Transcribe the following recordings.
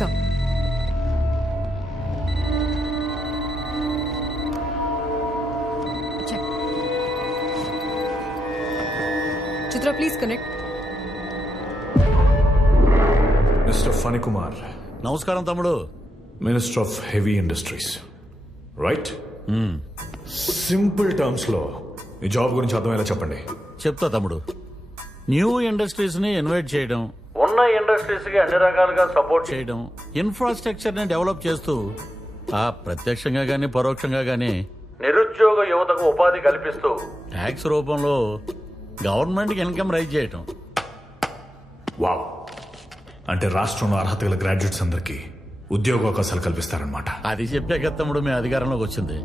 sir. Check. Chitra, please connect. Mr. Funny Kumar, నమస్కారం తమ్ముడు. Minister of Heavy Industries, right? Simple terms లో ఈ job గురించి అర్థమయ్యేలా చెప్పండి. చెప్తా తమ్ముడు. న్యూ ఇండస్ట్రీస్ ని ఇన్వైట్ చేయడం, ఉన్న ఇండస్ట్రీస్ కి అన్ని రకాలుగా సపోర్ట్ చేయడం, ఇన్ఫ్రాస్ట్రక్చర్ ని డెవలప్ చేస్తూ ప్రత్యక్షంగా గానీ పరోక్షంగా గానీ నిరుద్యోగ యువతకు ఉపాధి కల్పిస్తూ ట్యాక్స్ రూపంలో గవర్నమెంట్ కి ఇన్కమ్ రైజ్ చేయడం. వావ్, అంటే రాష్ట్రంలో అర్హత గల గ్రాడ్యుయేట్స్ అందరికీ ఉద్యోగ అవకాశాలు కల్పిస్తారనమాట. అది చెప్పే కదా తమ్ముడు మీ అధికారంలోకి వచ్చింది.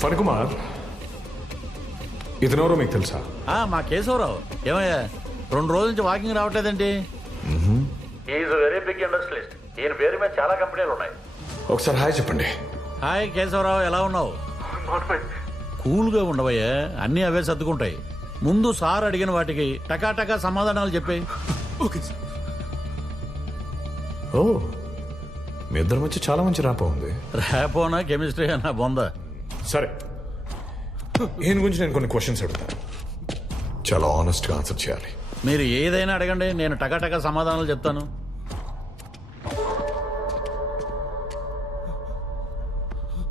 ఫణి కుమార్, ఇతనెవరో మీకు తెలుసా? మా కేశవరావు. ఏమయ్యా 2 రోజుల నుంచి వాకింగ్ రావట్లేదండి? Is very big industrialist. ఈయన పేరు మీద చాలా కంపెనీలు ఉన్నాయి. ఒకసారి హాయ్ చెప్పండి. హాయ్ కేశవరావు, ఎలా ఉన్నావు? కూల్ గా ఉండవయ్యా, అన్ని అవే సర్దుకుంటాయి. ముందు సార్ అడిగిన వాటికి టకాటకా సమాధానాలు చెప్పాయి. Okay sir. ఓ, మీ ఇద్దరి మధ్య చాలా మంచి ర్యాపో ఉంది. ర్యాపోనా కెమిస్ట్రీ అన్నా బొందా? సరే, ఈయన గురించి నేను కొన్ని క్వశ్చన్స్ అడుగుతాను, చాలా ఆనెస్ట్ గా ఆన్సర్ చేయాలి. మీరు ఏదైనా అడగండి, నేను టకాటకా సమాధానాలు చెప్తాను.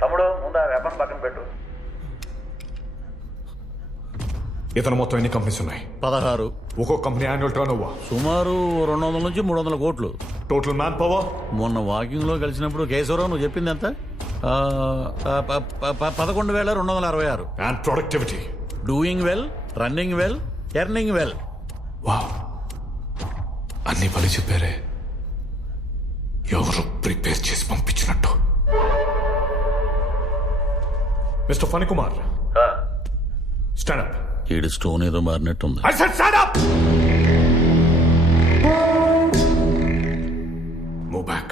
తమ్ముడు, ముందు ఆ వ్యాపారం పక్కన పెట్టు. ఇతను మొత్తం ఎన్ని కంపెనీస్ ఉన్నాయి? 16. ఒక్కొక్క కంపెనీ యాన్యువల్ టర్న్ ఓవర్ సుమారు 200 నుంచి 300 కోట్లు. Total man power? మొన్న వాకింగ్ లో కలిసినప్పుడు కేశవరావు నువ్వు చెప్పింది ఎంత? 11,266. And productivity? Doing well, running well, earning well. Wow, అన్ని పని చెప్పారే, ఎవరు ప్రిపేర్ చేసి పంపించినట్టు. Mister Phani Kumar, stand up. ఈడు స్టోన్ ఏదో మారినట్టుంది. I said stand up! Move back.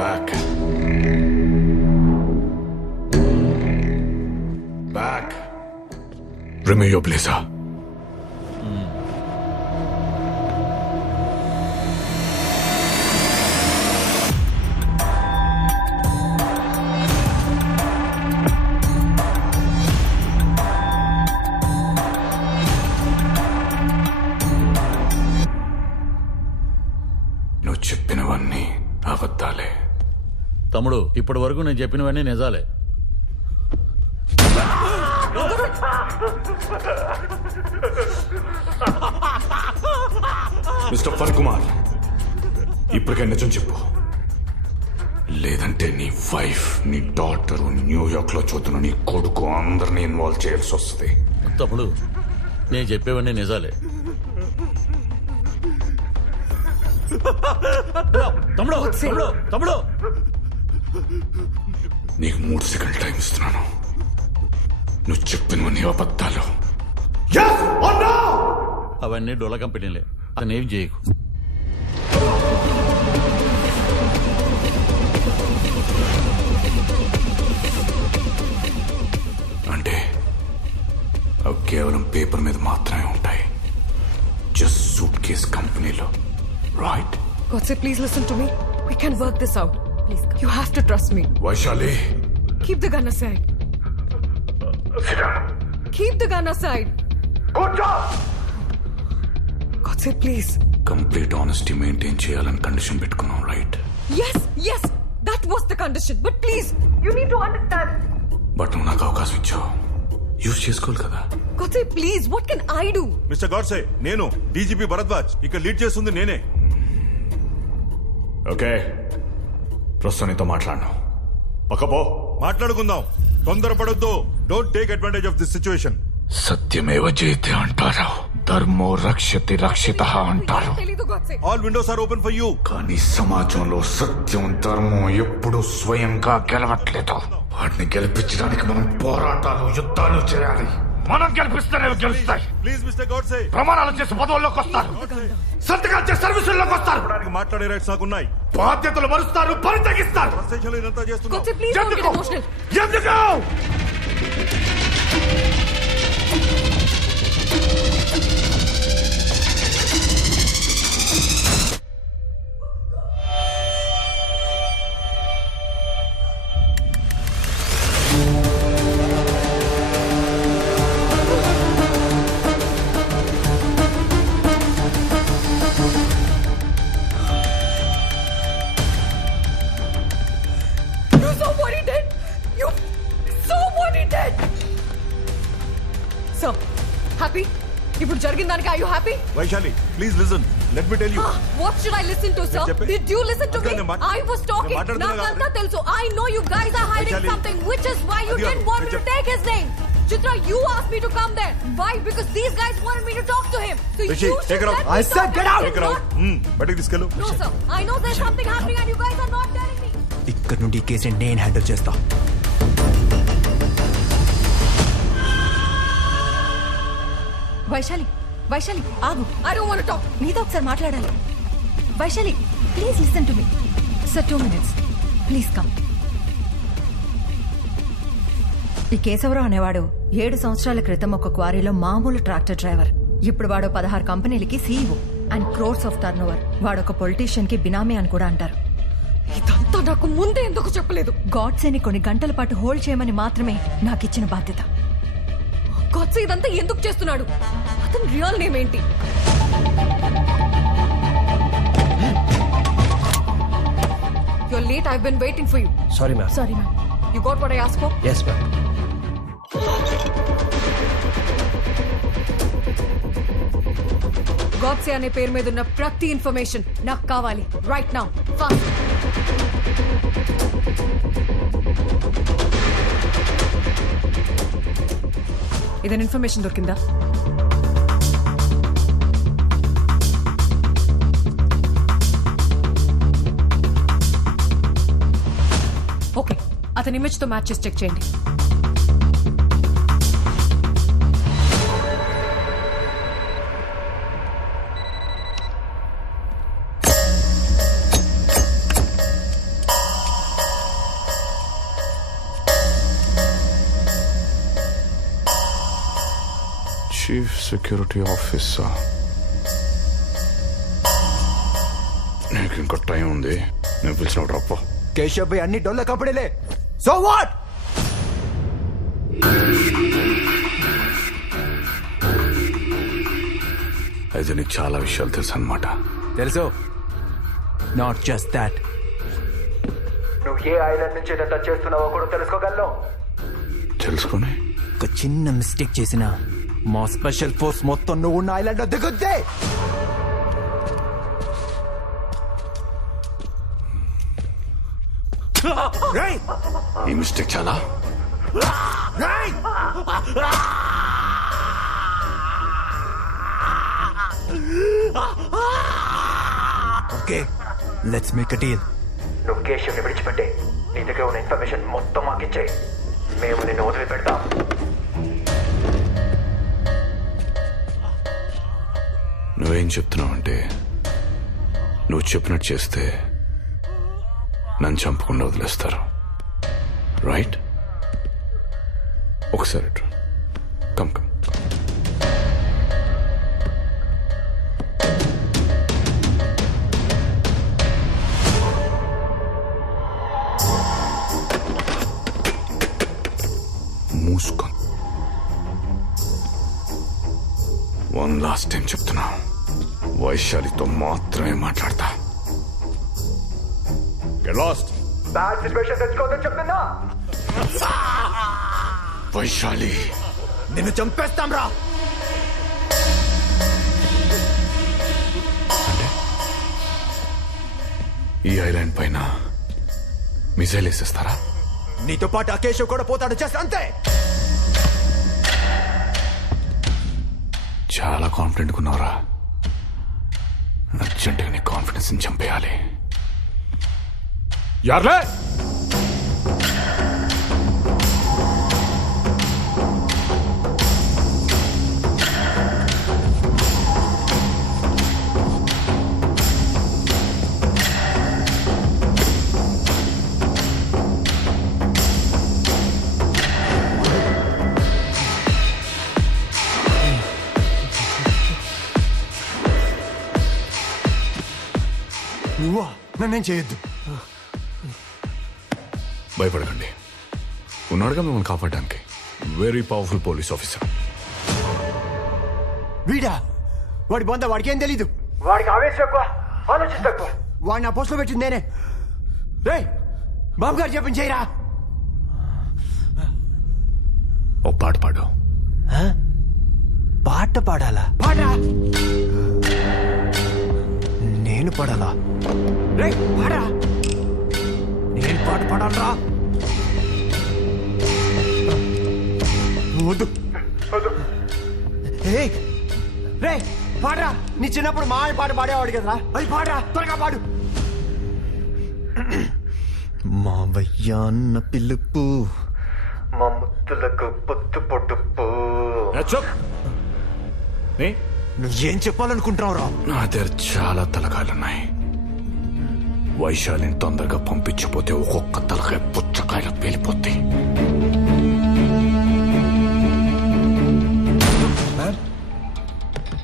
Back. Back. Remove your blazer. నువ్వు చెప్పినవన్నీ అబద్ధాలే. తమ్ముడు, ఇప్పటి వరకు నేను చెప్పినవన్నీ నిజాలే. మిస్టర్ ఫణి కుమార్, ఇప్పటికే నిజం చెప్పు, లేదంటే నీ వైఫ్, నీ డాటర్, న్యూయార్క్ లో చూస్తున్న నీ కొడుకు అందరినీ ఇన్వాల్వ్ చేయాల్సి వస్తుంది. తమ్ముడు, నేను చెప్పేవన్నీ నిజాలే. తమ్ముడు తమ్ముడు తమ్ముడు, నీకు 3 సెకండ్ టైం ఇస్తున్నాను. నువ్వు చెప్పినవన్నీ అబద్ధాలు. అవన్నీ డొల కంపెనీలే, అతనేం చేయకు. అంటే అవి కేవలం పేపర్ మీద మాత్రమే ఉంటాయి, జస్ట్ సూట్ కేస్ కంపెనీలో, right? Godse, please listen to me. We can work this out. Please come. You have to trust me. Vaishali, Keep the gun aside. Keep the gun aside. Godse, please. Complete honesty maintain చేయాలని condition పెట్టుకున్నాం, right? Yes, yes. That was the condition. But please, you need to understand. But నువ్వు నాకు అవకాశం ఇచ్చావు, use చేసుకోవాలి కదా. Godse, please. What can I do? Mister Godse, నేను DGP Bharadwaj. ఇక్కడ లీడ్ చేస్తుంది నేనే. ఓకే, ప్రస్తుతం నీతో మాట్లాడను, పక్కపో. మాట్లాడుకుందాం, తొందరపడొద్దు. Don't take advantage of this situation. సత్యమేవ జయతే అంటారు, ధర్మో రక్షతి రక్షితః అంటారు. తెలీదు, Godse. All windows are open for you. కానీ సమాజంలో సత్యం, ధర్మం ఎప్పుడూ స్వయంగా గెలవట్లేదు. వాటిని గెలిపించడానికి మనం పోరాటాలు యుద్ధాలు చేయాలి. మనం గెలిపిస్తేనే గెలుస్తాయి. ప్లీజ్ మిస్టర్ గోడ్సే, ప్రమాణాలు చేసి పదవుల్లోకి వస్తారు, సంతకాలు చేసి సర్వీసుల్లోకి వస్తారు, మాట్లాడే రైట్స్ నాకున్నాయి. బాధ్యతలు మరుస్తారు, పని తగ్గిస్తారు. ఫ్రస్ట్రేషన్ ఇదంతా చేస్తున్నావు. Godse, please don't get emotional. ఎందుకు? You saw what he did. You saw what he did. So, happy? ఇప్పుడు జరిగిన దానికి are you happy? Vaishali, please listen. Let me tell you. What should I listen to, sir? చెప్పే. Did you listen to me? అక్క, I was talking. నేను మాట్లాడుతున్నా నాకంతా కదా. తెలుసు. I know you guys are hiding Vaishali. something, which is why you అది didn't want me to నేను take his name. Chitra, you asked me to come there. Why? Because these guys wanted me to talk to him. So Rishi, you take should her out. let me I said talk get and out. you Take her out. not- బయటకు తీసుకెళ్ళు. No, sir. I know there's something happening and you guys are not telling me. ఇక్కడ నుండి ఈ కేసుని నేను handle చేస్తా. వైశాలి వైశాలి ఆగు. I don't want to talk. నీతో ఒకసారి మాట్లాడాలి. Vaishali please listen to me. Sir 2 minutes please come. ఈ కేశవరావు అనేవాడు 7 సంవత్సరాల క్రితం ఒక క్వారీలో మామూలు ట్రాక్టర్ డ్రైవర్. ఇప్పుడు వాడు 16 కంపెనీలకి CEO and crores of turnover. వాడు ఒక పొలిటీషియన్ కి బినామీ అని కూడా అంటారు. ఇదంతా నాకు ముందే ఎందుకు చెప్పలేదు? గాడ్సేని కొన్ని గంటల పాటు హోల్డ్ చేయమని మాత్రమే నాకు ఇచ్చిన బాధ్యత. Godse ఇదంతా ఎందుకు చేస్తున్నాడు? అతని రియల్ నేమ్ ఏంటి? You're late. I've been waiting for you. Sorry ma'am. Sorry ma'am. You got what I asked for? Yes ma'am. Godse అనే పేరు మీద ఉన్న ప్రతి ఇన్ఫర్మేషన్ నాకు కావాలి. Right now. ఫాస్ట్. ఇదేనా ఇన్ఫర్మేషన్ దొరికిందా? ఓకే, అతని ఇమేజ్ తో మ్యాచ్ చేసి చెక్ చేయండి. Chief security officer. నీకు ఇంకా టైం ఉంది. నేను పిలిచిన రప్ప. కేశవ్ భాయ్ అన్ని డొల్ల కంపెనీలే. So what? అయితే నీకు చాలా విషయాలు తెలుసు అన్నమాట. తెలుసు. నాట్ జస్ట్ దాట్, నువ్వు ఏ ఐలాండ్ నుంచి ఇదంతా చేస్తున్నావో కూడా తెలుసుకోగలను. తెలుసుకొని ఒక చిన్న మిస్టేక్ చేసిన మా స్పెషల్ ఫోర్స్ మొత్తం నువ్వు ఉన్న ఐలాండ్ లో దిగుద్దే. ఈ మిస్టేక్ చాలా. Okay, let's make a deal. నువ్వు కేశవ్ని విడిచిపెట్టే, నీ దగ్గర ఉన్న ఇన్ఫర్మేషన్ మొత్తం మాకిచ్చే, మేము నిన్ను వదిలిపెడతాం. నువ్వేం చెప్తున్నావంటే నువ్వు చెప్పినట్టు చేస్తే నన్ను చంపకుండా వదిలేస్తారు, రైట్? ఒకసారి కమ్ కమ్. మూసుకొని వన్ లాస్ట్ టైం చెప్తున్నా, వైశాలితో మాత్రమే మాట్లాడతా. Get lost. బ్యాడ్ సిచ్యువేషన్ తెచ్చుకోవద్దని చెప్తున్నా. వైశాలి నిన్ను చంపేస్తాం రా. అంటే ఈ ఐలాండ్ పైన మిసైల్ వేసేస్తారా? నీతో పాటు ఆ కేశవ్ కూడా పోతాడు, చేస్తా అంతే. చాలా కాన్ఫిడెంట్ ఉన్నావురా. అర్జెంటుగా నీ కాన్ఫిడెన్స్ ని చంపేయాలి. యార్లే నన్నేం చేయొద్దు. భయపడకండి, ఉన్నాడుగా మిమ్మల్ని కాపాడడానికి వెరీ పవర్ఫుల్ పోలీస్ ఆఫీసర్. వీడా? వాడి బొంద వాడికి ఏం తెలీదు. వాడికి ఆవేశం ఎక్కువ, ఆలోచన తక్కువ. వాడిని ఆ పోస్టులో పెట్టింది నేనే. రే బాబు గారు చెప్పింది చేయరా. ఓ పాట పాడు. పాట పాడాలా? పాడరా. నేను పాడాలా? రే పాడరా. నేను పాట పాడాలరా. వద్దు. ఏయ్ రే పాడరా. నీ చిన్నప్పుడు మా ఆయన పాట పాడేవాడు కదరా, అది పాడరా, త్వరగా పాడు. మావయ్య అన్న పిలుపు, మా ముత్తులకు పొత్తు పొడుపు. నువ్వేం చెప్పాలనుకుంటున్నావు రా? నా దగ్గర చాలా తలకాయలున్నాయి. వైశాలిని తొందరగా పంపించకపోతే ఒక్కొక్క తలకాయ పుచ్చకాయలు పేలిపోతాయి.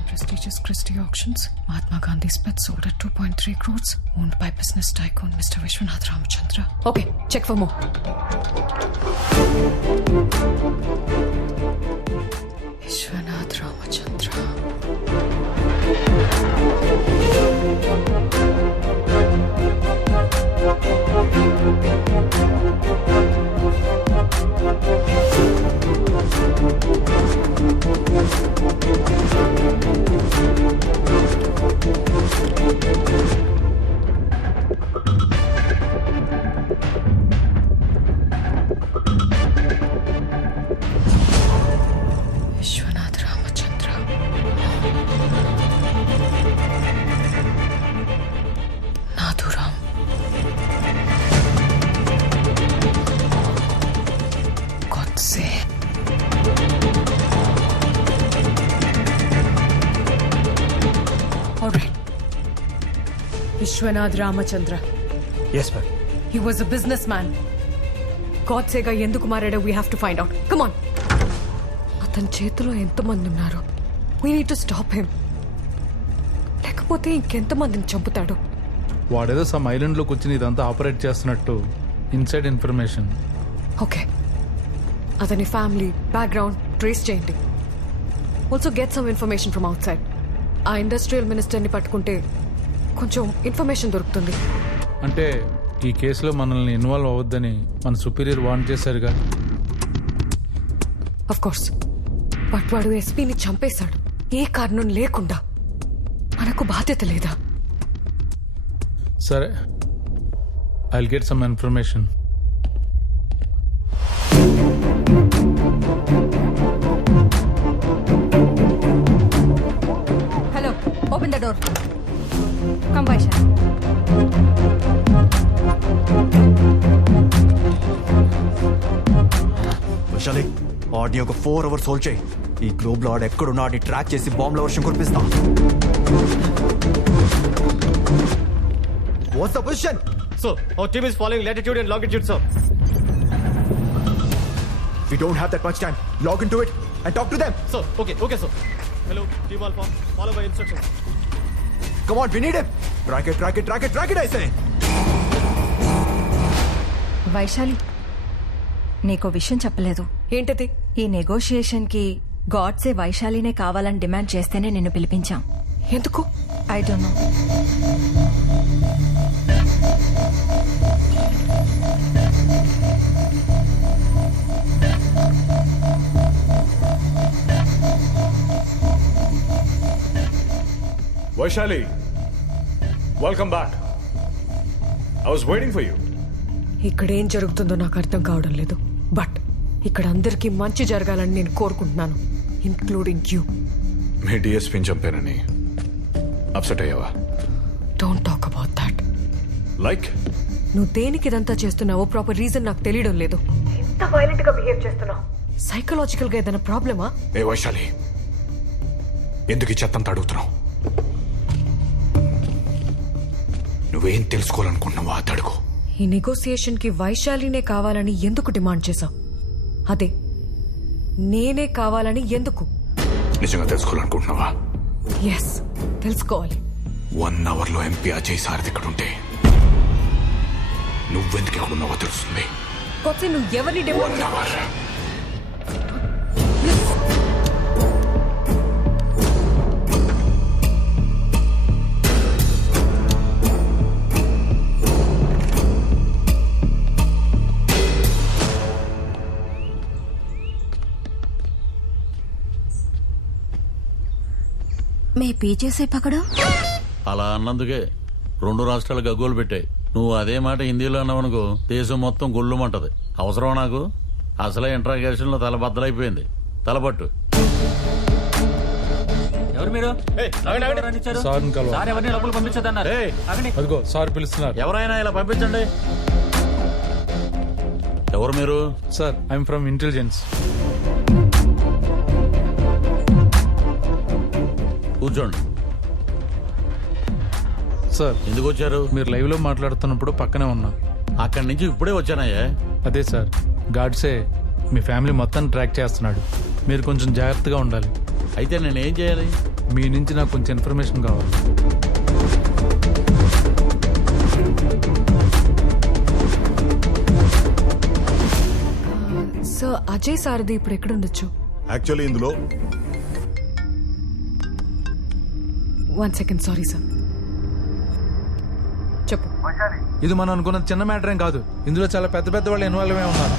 Prestigious Christie Auctions. Mahatma Gandhi's pet sold at 2.3 crores. Owned by business tycoon Mr. Vishwanath Ramachandra. Okay, check for more. Vishwanath Ramachandra. Vishwanath Ramachandra. Nathuram. Godse. All right. Vishwanath Ramachandra. Yes, ma'am. He was a businessman. Godse ga enduku marado, we have to find out. Come on. అతని చేతిలో ఎంతమంది ఉన్నారు? We need to stop him. లేకపోతే ఇంకెంతమందిని చంపుతాడు? వాడేదో some island లోకి వచ్చి ఇదంతా ఆపరేట్ చేస్తున్నట్టు ఇన్సైడ్ ఇన్ఫర్మేషన్. ఓకే, అతని ఫ్యామిలీ బ్యాక్గ్రౌండ్ ట్రేస్ చేయండి. Also get some information from out side. ఆ ఇండస్ట్రియల్ మినిస్టర్ని పట్టుకుంటే కొంచెం ఇన్ఫర్మేషన్ దొరుకుతుంది. అంటే ఈ కేసులో మనల్ని ఇన్వాల్వ్ అవ్వద్దని మన సుపీరియర్ వార్న్ చేశారుగా. అఫ్ కోర్స్, బట్ వాడు ఎస్పీని చంపేశాడు ఏ కారణం లేకుండా. మనకు బాధ్యత లేదా? సరే, I'll get some information. Hello, open the door. Come వైశా. వైశాలి, ఆడిని ఒక 4 hours హోల్డ్ చేయి. ఈ గ్లోబ్ లో ఆడు ఎక్కడున్నా ఆడిని ట్రాక్ చేసి బాంబుల వర్షం కురిపిస్తా. What's the position? So, our team is following latitude and longitude, sir. We don't have that much time. Log into it and talk to them. So, okay, sir. Hello, Team Alpha. Follow my instructions. Come on, we need him. Track it, I say. Vaishali, నీకో విషయం చెప్పలేదు. ఏంటది? ఈ negotiation కి గాడ్సే వైశాలినే కావాలని demand చేస్తేనే నిన్ను పిలిపించాం. ఎందుకు? I don't know. Vaishali, welcome back. I was waiting for you. ఇక్కడ ఏం జరుగుతుందో నాకు అర్థం కావడం లేదు. బట్ ఇక్కడ అందరికీ మంచి జరగాలని నేను కోరుకుంటున్నాను, ఇంక్లూడింగ్ యూ. మీ డిఎస్పీని చంపానని అప్సెట్ అయ్యావా? Don't talk about that. Like నువ్వు దేనికి ఇదంతా చేస్తున్నావో ప్రాపర్ రీజన్ నాకు తెలియడం లేదు. ఎంత వైలెంట్ గా బిహేవ్ చేస్తున్నావు? సైకలాజికల్ గా ఏదైనా ప్రాబ్లమా? ఏ వైశాలి, ఎందుకు ఈ చెత్తంతా అడుగుతున్నావు? నువ్వేం తెలుసుకోవాలనుకుంటున్నావో అది అడుగు. ఈ నెగోసియేషన్ కి వైశాలినే కావాలని ఎందుకు డిమాండ్ చేశావు? అదే, నేనే కావాలని ఎందుకు? నిజంగా తెలుసుకోవాలనుకుంటున్నావా? ఎస్, తెలుసుకోవాలి. 1 hour లో ఎంపీ అజయ్ సారథి ఇక్కడ ఉంటే నువ్వెందుకు ఇక్కడ ఉన్నావో తెలుస్తుంది. కొత్త నువ్వు ఎవరిని డెమో 1 hour. మే పీछे से पकड़ो. అలా అన్నందుకే 2 రాష్ట్రాలు గగ్గోలు పెట్టాయి. నువ్వు అదే మాట హిందీలో అన్నావనుకో దేశం మొత్తం గొల్లుమంటది. అవసరం నాకు? అసలే ఇంట్రాగేషన్ లో తల బద్దలైపోయింది. తలపట్టు. ఎవరు మీరు? సార్ని కలవ. సార్ ఎవరిని లోపల పంపించదన్నారు. ఏయ్, అదిగో సార్ పిలుస్తున్నారు. ఎవరైనా ఇలా పంపించండి. ఎవరు మీరు? Sir I'm from intelligence. కూర్చోండి. సార్ ఎందుకు వచ్చారు? మీరు లైవ్ లో మాట్లాడుతున్నప్పుడు పక్కనే ఉన్నా. అక్కడి నుంచి ఇప్పుడే వచ్చానయ్యా. అదే సార్, గాడ్సే మీ ఫ్యామిలీ మొత్తాన్ని ట్రాక్ చేస్తున్నాడు. మీరు కొంచెం జాగ్రత్తగా ఉండాలి. అయితే నేనేం చేయాలి? మీ నుంచి నాకు కొంచెం ఇన్ఫర్మేషన్ కావాలి. సో అజయ్ సారథి ఇప్పుడు ఎక్కడ ఉండొచ్చు? యాక్చువల్లీ ఇందులో 1 second, సారీ సార్. చెప్పు. ఇది మనం అనుకున్న చిన్న మ్యాటర్ ఏం కాదు. ఇందులో చాలా పెద్ద పెద్ద వాళ్ళు ఇన్వాల్వ్ అయి ఉన్నారు.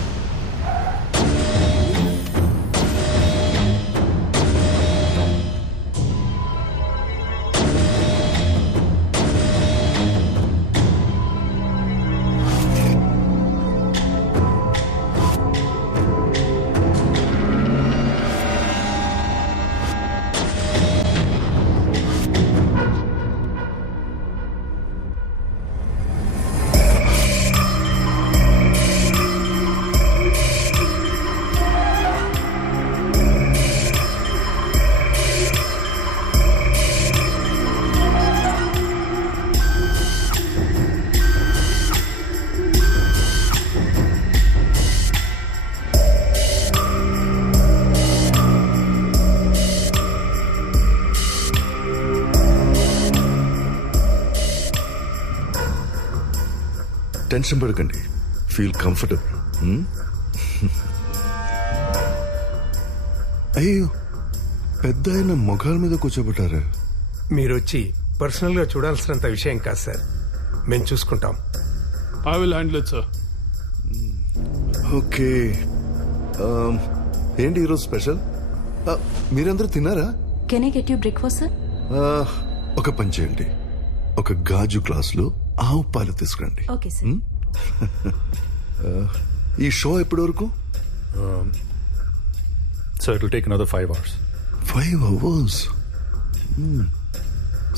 టెన్షన్ పడకండి, ఫీల్ కంఫర్టబుల్. అయ్యో, పెద్ద ఆయన మొఖాల మీద కూర్చోబెట్టారా? మీరు వచ్చి పర్సనల్ గా చూడాల్సినంత విషయం కాదు సార్, మేము చూసుకుంటాం. I will handle it sir. Okay. ఏంటి ఈరోజు స్పెషల్? మీరందరూ తిన్నారా? Can I get you breakfast sir? ఒక పని చేయండి, ఒక గాజు గ్లాసులో ఆవు పాలు తీసుకురండి. Okay sir. ఈ షో ఎప్పటి వరకు? So it will take another 5 hours. 5 hours?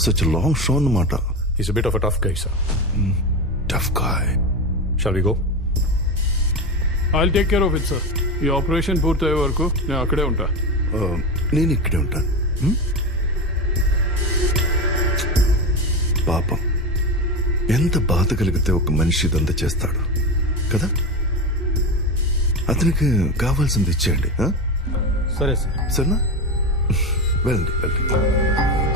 Such a long show అన్నమాట. He's a bit of a tough guy, sir. Tough guy. Shall we go? I'll take care of it, sir. ఈ operation పూర్తయ్యే వరకు నేను అక్కడే ఉంటా. నేను ఇక్కడే ఉంటాను. పాపం, ఎంత బాధ కలిగితే ఒక మనిషి ఇదంతా చేస్తాడు కదా. అతనికి కావాల్సింది ఇచ్చేయండి. సరే సార్. సరేనా? వెళ్ళండి వెళ్ళండి.